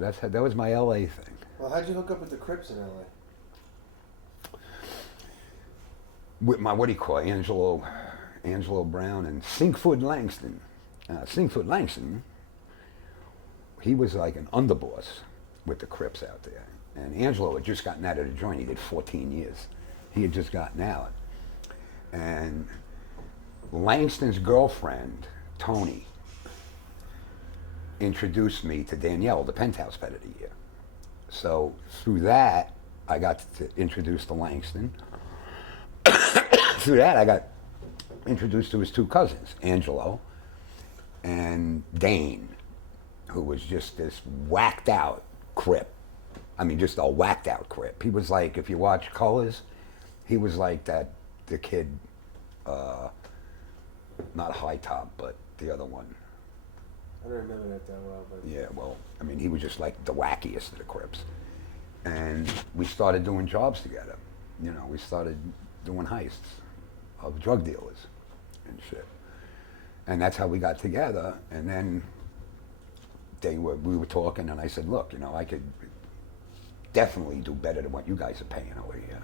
that was my LA thing. Well, how'd you hook up with the Crips in LA? With my, what do you call it, Angelo Brown and Sinkfoot Langston. Sinkfoot Langston, he was like an underboss with the Crips out there. And Angelo had just gotten out of the joint. He did 14 years. He had just gotten out. And Langston's girlfriend, Tony, introduced me to Danielle, the Penthouse Pet of the Year. So through that, I got to introduce to Langston. Through that, I got introduced to his two cousins, Angelo and Dane, who was just this whacked out Crip. I mean, just a whacked out Crip. He was like, if you watch Colors, he was like that, the kid, not High Top, but the other one. I don't remember that well, but... Yeah, well, I mean, he was just like the wackiest of the Crips. And we started doing jobs together. You know, we started doing heists of drug dealers and shit. And that's how we got together. And then we were talking, and I said, look, you know, I could definitely do better than what you guys are paying over here.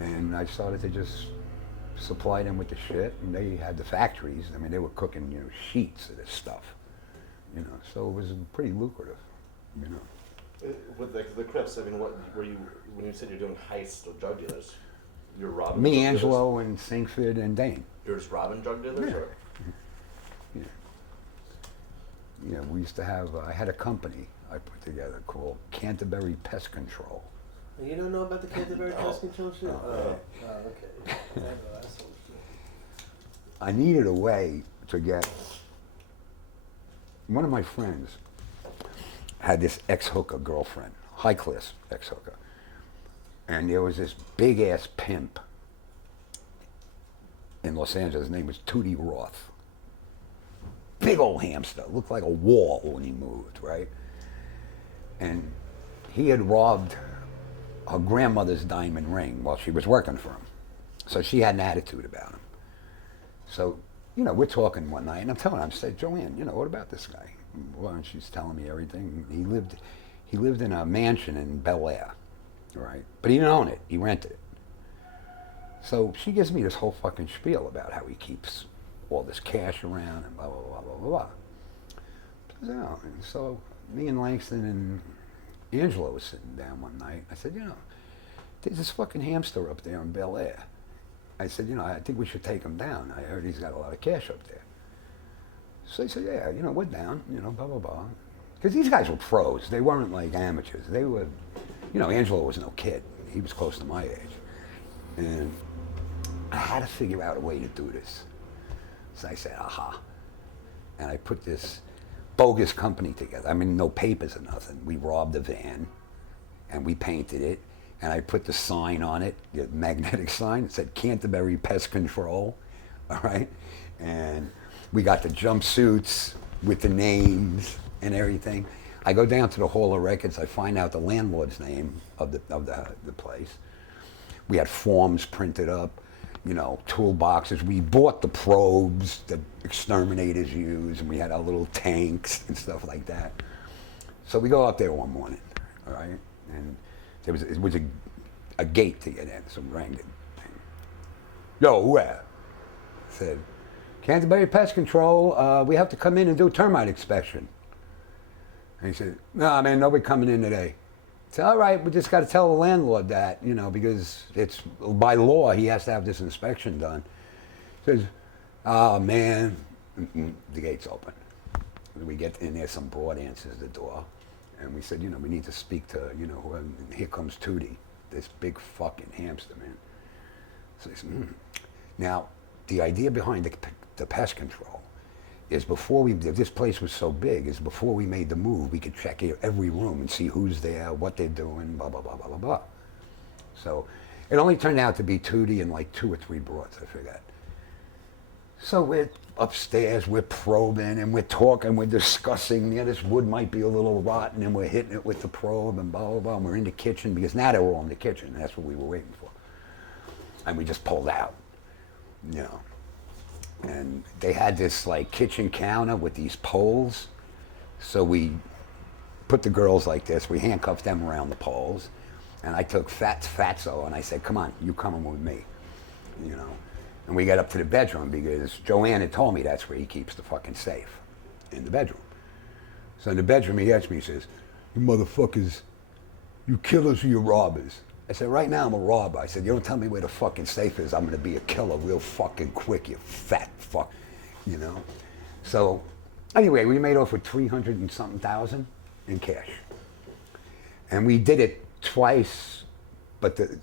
And I started to just supply them with the shit, and they had the factories. I mean, they were cooking, you know, sheets of this stuff. You know, so it was pretty lucrative, you know. With the Crips, I mean, what were you, when you said you're doing heists of drug dealers, you're robbing Me, drug Angelo, dealers? and Sinkford, and Dane. You're just robbing drug dealers? Yeah. Or? Yeah. Yeah, we used to have, I had a company I put together called Canterbury Pest Control. You don't know about the Canterbury Pest Control shit? No. Okay. I know that sort of shit. I needed a way to get, one of my friends had this ex-hooker girlfriend, high-class ex-hooker. And there was this big-ass pimp in Los Angeles. His name was Tootie Roth. Big old hamster, looked like a wall when he moved, right? And he had robbed her grandmother's diamond ring while she was working for him. So she had an attitude about him. So, you know, we're talking one night, and I'm telling her, I said, Joanne, you know, what about this guy? Well, and she's telling me everything. He lived in a mansion in Bel Air, right? But he didn't own it, he rented it. So she gives me this whole fucking spiel about how he keeps all this cash around and blah, blah, blah, blah, blah. So, and so me and Langston and Angelo was sitting down one night. I said, you know, there's this fucking hamster up there in Bel Air. I said, you know, I think we should take him down. I heard he's got a lot of cash up there. So he said, yeah, you know, we're down, you know, blah, blah, blah. Because these guys were pros. They weren't like amateurs. They were, you know, Angelo was no kid. He was close to my age. And I had to figure out a way to do this. So I said, aha. And I put this bogus company together. I mean, no papers or nothing. We robbed a van, and we painted it, and I put the sign on it, the magnetic sign. It said Canterbury Pest Control, all right? And we got the jumpsuits with the names and everything. I go down to the Hall of Records. I find out the landlord's name of the place. We had forms printed up, you know, toolboxes. We bought the probes that exterminators use, and we had our little tanks and stuff like that. So we go up there one morning, all right? And it was a gate to get in, so we rang it. Yo, who at? I said, Canterbury Pest Control, we have to come in and do a termite inspection. And he said, no, man, nobody coming in today. I said, all right, we just got to tell the landlord that, you know, because it's by law, he has to have this inspection done. He says, oh, man, the gate's open. We get in there, some broad answers the door. And we said, you know, we need to speak to, you know, and here comes Tootie, this big fucking hamster, man. So he said, Now, the idea behind the pest control is this place was so big, is before we made the move, we could check every room and see who's there, what they're doing, blah, blah, blah, blah, blah, blah. So it only turned out to be Tootie and like 2 or 3 broads, I forgot. So we're upstairs, we're probing, and we're talking, we're discussing, yeah, this wood might be a little rotten, and we're hitting it with the probe, and blah, blah, blah, and we're in the kitchen, because now they were all in the kitchen, and that's what we were waiting for. And we just pulled out, you know. And they had this like kitchen counter with these poles, so we put the girls like this. We handcuffed them around the poles. And I took Fatso and I said, come on, you coming with me, you know. And we got up to the bedroom because Joanne had told me that's where he keeps the fucking safe, in the bedroom. So in the bedroom, he asked me, he says, you motherfuckers, you killers or you robbers? I said, right now I'm a robber. I said, you don't tell me where the fucking safe is, I'm gonna be a killer real fucking quick, you fat fuck, you know. So anyway, we made off with 300 and something thousand in cash. And we did it twice, but the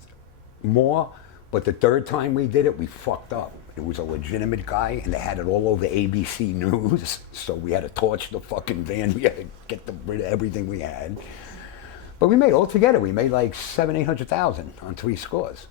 third time we did it, we fucked up. It was a legitimate guy, and they had it all over ABC News, so we had to torch the fucking van. We had to get rid of everything we had. But we made, altogether, we made like 700,000, 800,000 on 3 scores.